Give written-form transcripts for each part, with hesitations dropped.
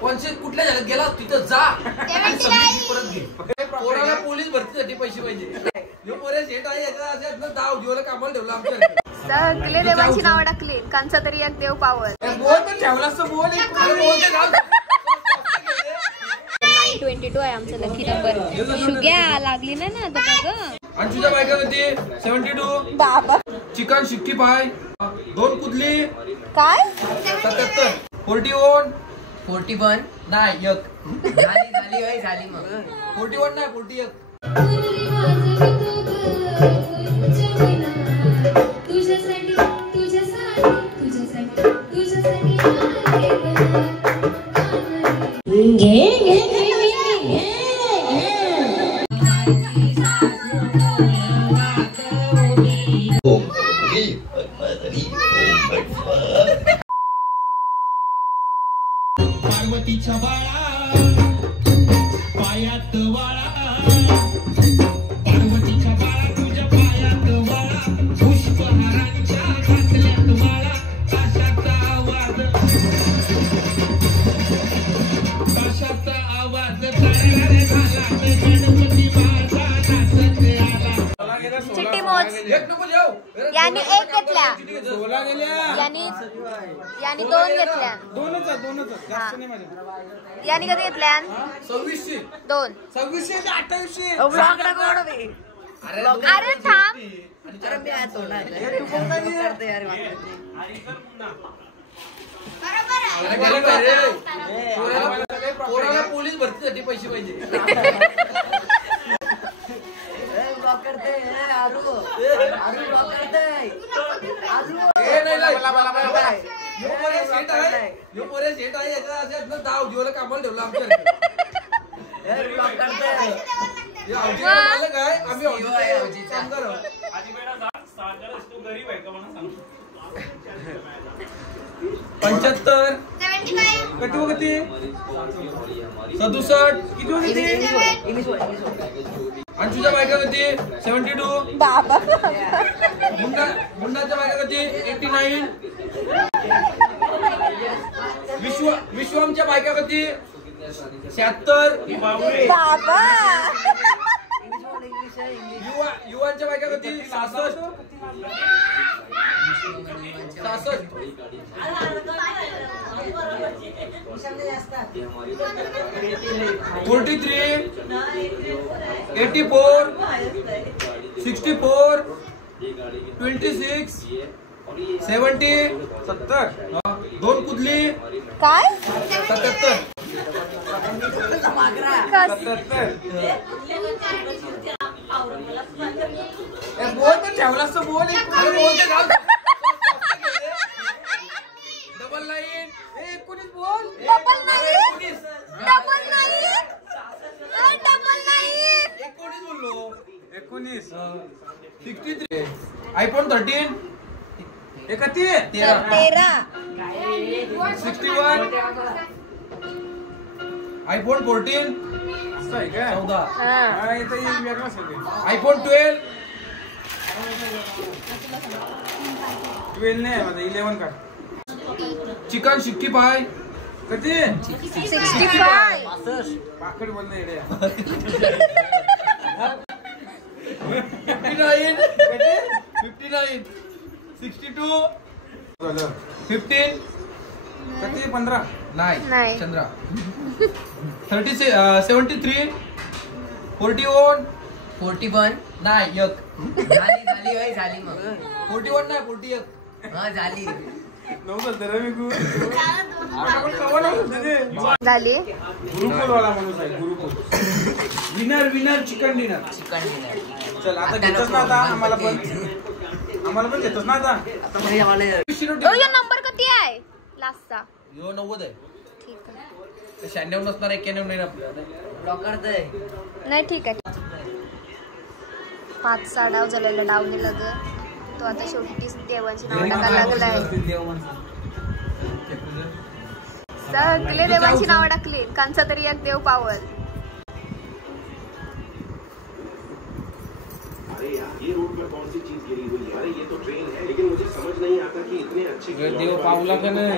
कोणचे कुठल्या जागात गेला तिथं जा परत घे. पोराला पोलीस भरतीसाठी पैसे पाहिजे. दाव देवाला कामाला ठेवलं आमच्या सगळे देवाची नावं टाकली. कांचा तरी एक देव पावर. ठेवला असं बोल. 922 आहे आमचा लकी नंबर. शुग्या लागली नाही ना आता बघ. आणि तुझ्या बायकामध्ये 72 बाबा. चिकन 65 2 कुदली काय 77 41 नाही एक झाली मग 41 नाही 41 पार्वतीच्या बाळा पायात वाळा पार्वतीच्या बाळा तुझ्या पायात वाळा पुष्पहारांच्या घातल्यात वाळा काशाचा आवाज गणपती माझा नाचत आला. चिट्टी मोज. यांनी एक घेतल्या. यांनी 2 घेतल्या. यांनी कधी घेतल्या 2 अरे थांब. पोराला पोलीस भरतीसाठी पैसे पाहिजे. दाव देवाला कामाला ठेवलं आमच्या काय आम्ही 75 किती 67 किती आणि तुझ्या बायका कधी 72 बाबा. मुंडाच्या बायका कधी 89 विश्वमच्या बायका कधी 76 बाबा. युवांच्या बायका कधी 66 43 84 64 26 70 2 कुदली काय 77 ठेवला असं बोल. डबल लाईन 19 बोल. डबल नाही 19 बोललो 19 63 iPhone 13 13 61 iPhone 14 14 iPhone 12 नाही माझा 11 का. चिकन 65 कधी 65 पाकड बोल नाही रे. 59 62 15 कधी 15 नाही चंद्रा 73 41 नाही एक झाली मग 41 नाही 41 झाली नव्हतं तर मी झाली. गुरुकुल वाला माणूस आहे. गुरुकुल विनर चिकन डिनर. चल आता घेतोस ना आता आम्हाला पण घेतोस ना आता. नंबर किती आहे लास्टचा? 90 आहे. ठीक आहे 96 नसणार 91 नाही आपल्याला. नाही ठीक आहे. 5 डाव झालेला डाव दिला ग तो. आता शेवटी देवांची नाव टाकायला लागलाय. सगळे देवांची नावं टाकली. कांचा तरी एक देव पावर. देव पावला का नाही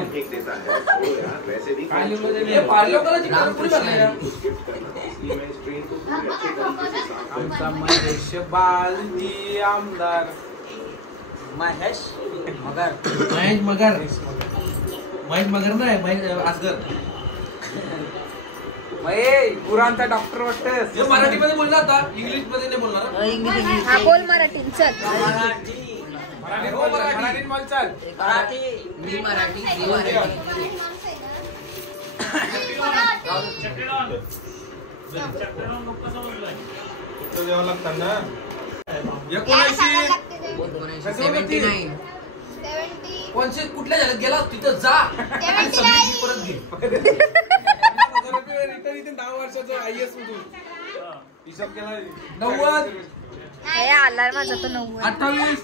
आमचा महेश बालदी आमदार महेश मगर नाही महेश आसगर. पुरांचा डॉक्टर वाटत. मराठीमध्ये बोलणार आता, इंग्लिश मध्ये नाही बोलणार. हा बोल मराठी चल. मराठीत बोल चल. मी मराठी लागतात ना. 79. कोणचे कुठल्या झाल्यात गेला तिथं जा परत घे. 10 वर्षाचं IAS मधून हिसाब केला. 90 आला माझा तो 90. 28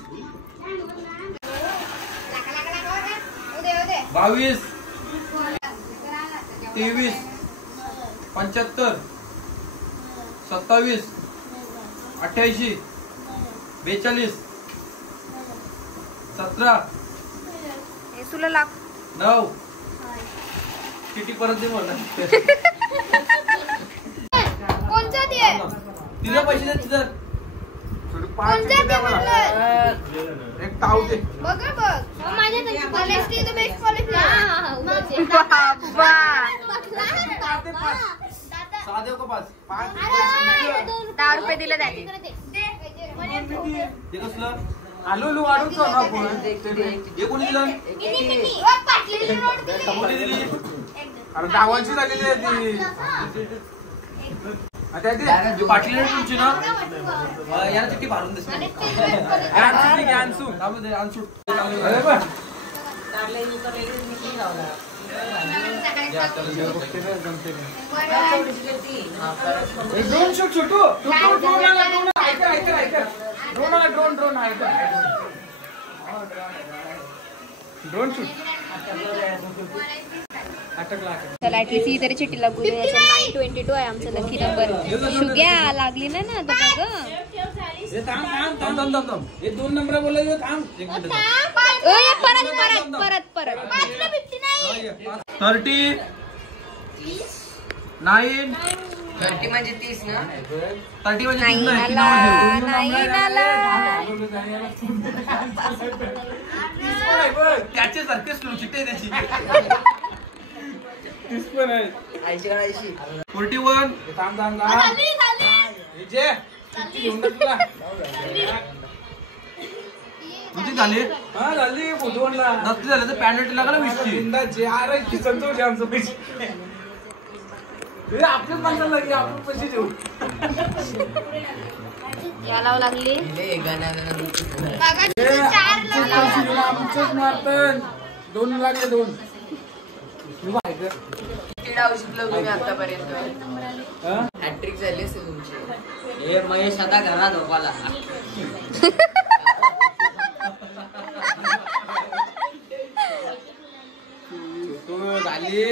22 23 75 27 88 42 17 तुला लाग 9 किती परत दे मला. कोणचा दे तिला पैसे दे तुझं. एक ताव दे. बघ माझ्या कॉलेज ती बेस्ट कॉलेज साधे को पास 10 रुपये दिले त्याने. ते कसलं आलू वाढून ना आपण. हे कोणी दिलं. कोणी दिली. अरे 10 झालेली आहे ती. पाटली तुमची ना याला चिठ्ठी भरून देस. ड्रोन शूट छोटू. Drone shoot. चला ऍटलीस्ट ही तरी चिठ्ठी लागू दे. 922 आहे आमचा लकी नंबर. शुग्या लागली ना ना तो बघ. हे 2 नंबर बोलायचं. थांब एक मिनिट. परत 30 9 30 म्हणजे 30 ना. 30 म्हणजे नाही आला. त्याचे सारखे स्लो चिठ्ठी त्याची. 30 पण आहे. 41 थांब जे घेऊन तुला. तुझी झाली. हा झाली. बुधवारला नक्की झालं तर पॅन्ट लागला 20ची. जे अरे संतोष आमचं पैसे. आपल्याच माणसाला लागले. आपण पैसे देऊ. याला लागली. आमचंच मारतन. 2 लागले 2. डाव शिकलो तुम्ही आतापर्यंत. हॅट्रिक झाली असेल तुमची. हे महेश आता घरात झोपाला. झाली.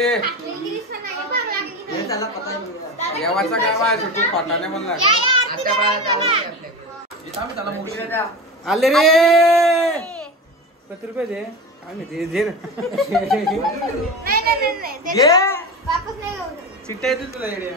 देवाचा गाव आहे. छोटू खोटाने म्हणला. आता बाळा आले रे. 7 रुपये दे. आम्ही दे ना. चिट्ट्या येतील तुला येड्या.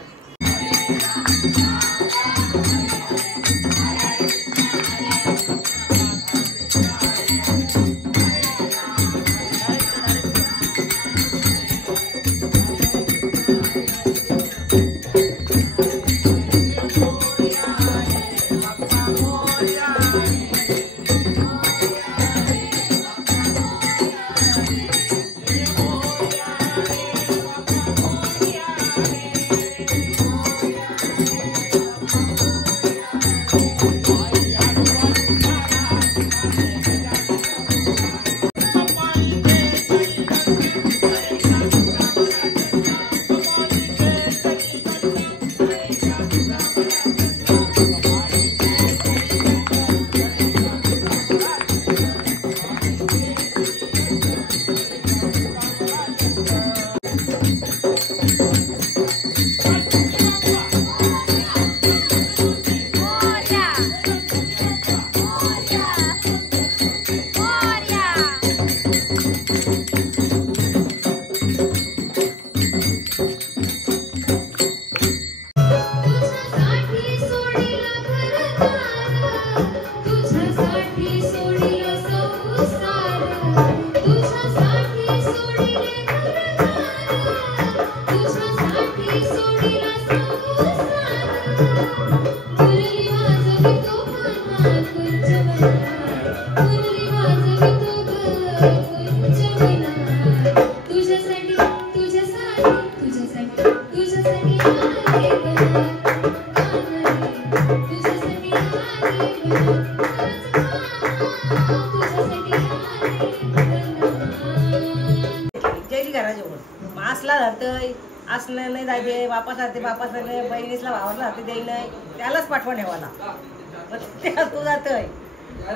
घराजवळ मग असला धरतय असलं नाही जायचे बापास राहते बापास नाही बहिणीसला भावाला राहते द्याय नाही त्यालाच पाठवा ठेवाला त्या तू जातय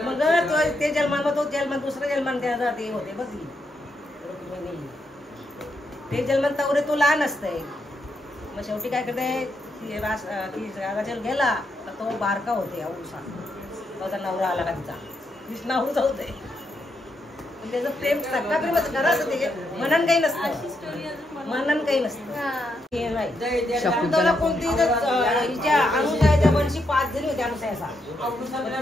मग ते जन्मान मग तो जन्मान दुसरं जन्मान त्या जाते होते बसली ते जन्मान तवरे तो लहान असतंय मग शेवटी काय करते राजाला गेला तर तो बारका होते औसा माझा नवरा आला का तिचा कृष्णा होऊच होते त्याचं प्रेम सगळा प्रेम घराच मनन काही नसतं मनन काही नसतं शकुंतला कोणती हिच्या अनुसयाच्या वंशी 5 जणी होत्या अनुसयाचा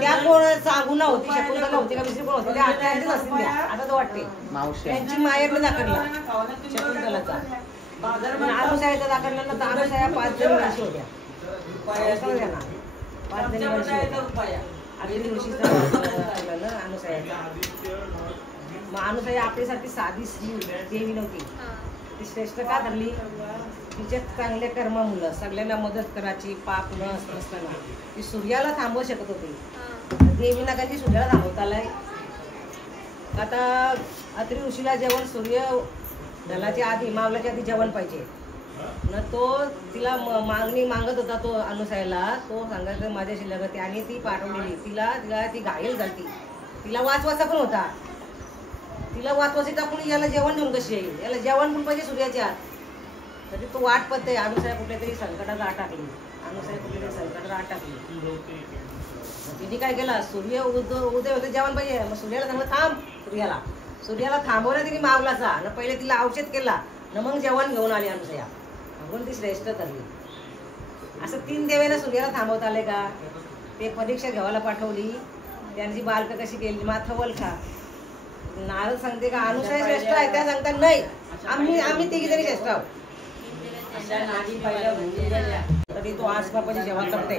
त्या कोण सांगून होती शकुंतला होती का दुसरी कोण होती त्या आत्याचीच असतील त्या आता तो वाटते त्यांची माहेरने दाखवला शकुंतलाचा अनुसयाचा दाखवला तर अनुसया 5 जणी वंशी होत्या 5 जणी वंशी होत्या आधी ऋषीचा अनुसयाचा मग अनुसया आपल्यासाठी साधी देवी नव्हती ती श्रेष्ठ का धरली तिचे चांगले कर्म मुलं सगळ्यांना मदत करायची पाप न असताना ती सूर्याला थांबवू शकत होती देवीना कधी सूर्याला थांबवतालाय आता अत्री ऋषीला जेवण सूर्य ढलाच्या आधी मावल्याच्या आधी जेवण पाहिजे न तो तिला मागणी मागत होता तो अनुसयाला तो सांगायचं माझ्याशी लगत आणि ती पाठवलेली तिला ती घायल झाली तिला वाचवाचा पण होता तिला वाचवाची टाकून याला जेवण देऊन कशी येईल याला जेवण पण पाहिजे सूर्याच्या आत तरी तो वाट पत्ते अनुसया कुठल्या तरी संकटात टाकली अनुसया कुठल्या तरी संकटात टाकली तिने काय केला सूर्य उदय होते जेवण पाहिजे मग सूर्याला सांगलं थांब सूर्याला थांबवलं तिने मावलाचा न पहिले तिला औषध केला न मग जेवण घेऊन आली अनुसया म्हणून ती श्रेष्ठ ठरली असं 3 देवेला सूर्याला थांबवता आले का ते परीक्षा घ्यावायला पाठवली त्यांची बालक कशी केली माथवल खा नारद सांगते का अनुसया श्रेष्ठ आहे त्या सांगतात नाही आम्ही तिघी तरी श्रेष्ठ आहोत तरी तो आज बापाची सेवा करते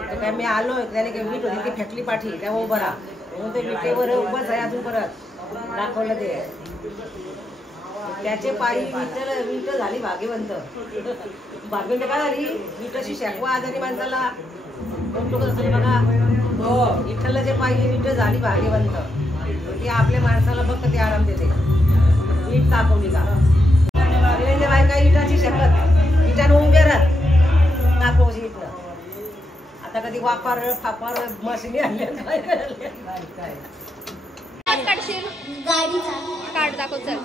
तर काय मी आलो त्याने काही मीठ होती ती फेकली पाठी त्या उभं राहा म्हणून ते विटेवर उभंच आहे अजून परत दाखवलं ते त्याचे पायी विट झाली भाग्यवंत भाग्यवंत काय झाली विटाची शेकवा आजारी माणसाला असेल बघा विठ्ठलाचे पायी विट झाली भाग्यवंत ती आपल्या माणसाला फक्त ते आराम देते वीट तापवली का बायका इटाची शकत इटानं उभे राहत तापवची इटलं आता कधी वापर फापर मशिनी आणल्या कार्ड दाखव चल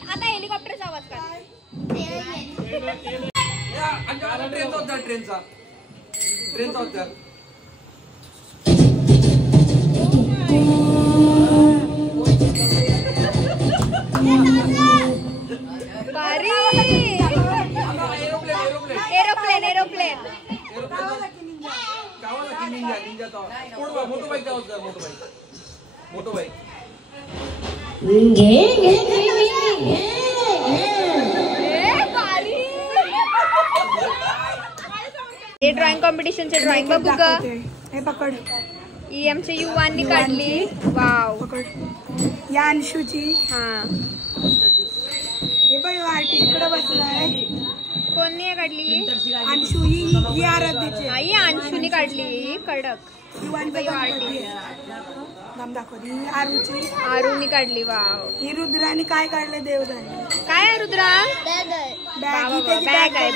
आता हेलिकॉप्टरचा आवाज काढ ट्रेनचा होता एरोप्लेन मोटो बाईक हे ड्रॉइंग कॉम्पिटिशनचे ड्रॉइंग बघू का हे पकड ही आमच्या युवांनी काढली वाव पकड या अंशुची हा हे पण आरती इकडे बसलाय कोणी काढली अंशु ही आराध्याची ही अंशुनी काढली कडक नाम दाखवली ही आरूची आरूनी काढली वाव ही रुद्राने काय काढलं देवदाने काय आहे रुद्रा बॅग आहे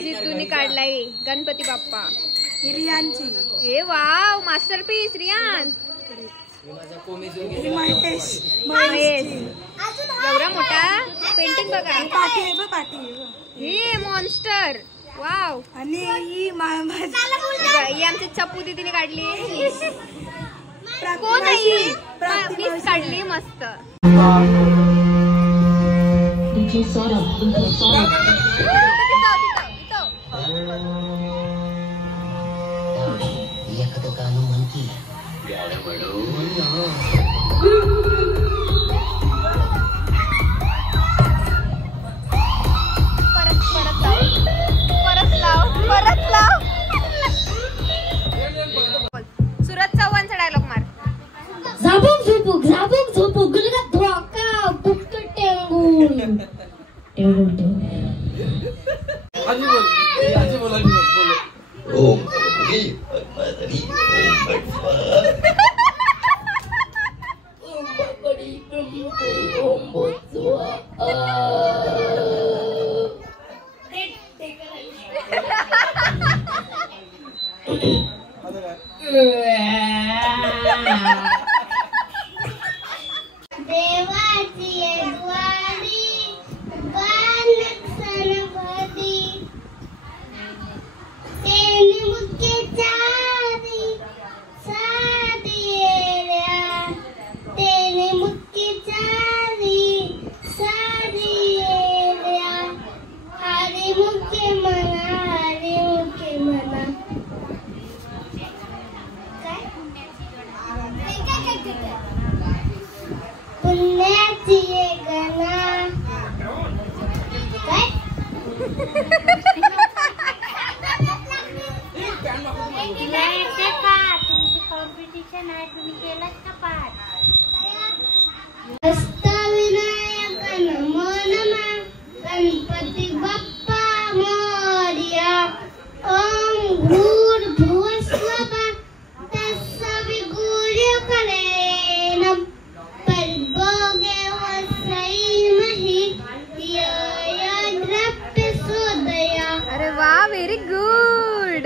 जितूनी काढलाय गणपती बाप्पा ही रियांची हे वाव मास्टरपीस रियान ही महेश एवढा मोठा पेंटिंग बघा पाठी आहे पाठी हे मॉन्स्टर वाव आणि ही ही आमची चप्पू दीदीने काढली कोण आहे मीच काढली मस्त सुरत चव्हाणचा डायलॉग मार झाबूक झुपूक गुलगत धोका बुक्क टेंगून आजी बोल, आजी बोल, आजी बोल. ओम भगवती पद्मावती ओम भट ओम भगवती ब्रह्मो ओम भोत्सवा देवाची द्वारी बालक सणपदी तेने मुख्य चारी साधी येऱ्या तेने मुख्य चारी साधी येऱ्या हरी मुख्य मना हरी मुख्य मना पुण्याची गणा काय कॉम्पिटिशन आहे तुम्ही केलात का पाठ अष्टविनायक नमो नमः गणपती बाप्पा मोरया ओम भूर्भुवः स्वः तत्सवितुर्वरेण्यं भर्गो देवस्य धियो यो न प्रचोदयात्. अरे वा, व्हेरी गुड.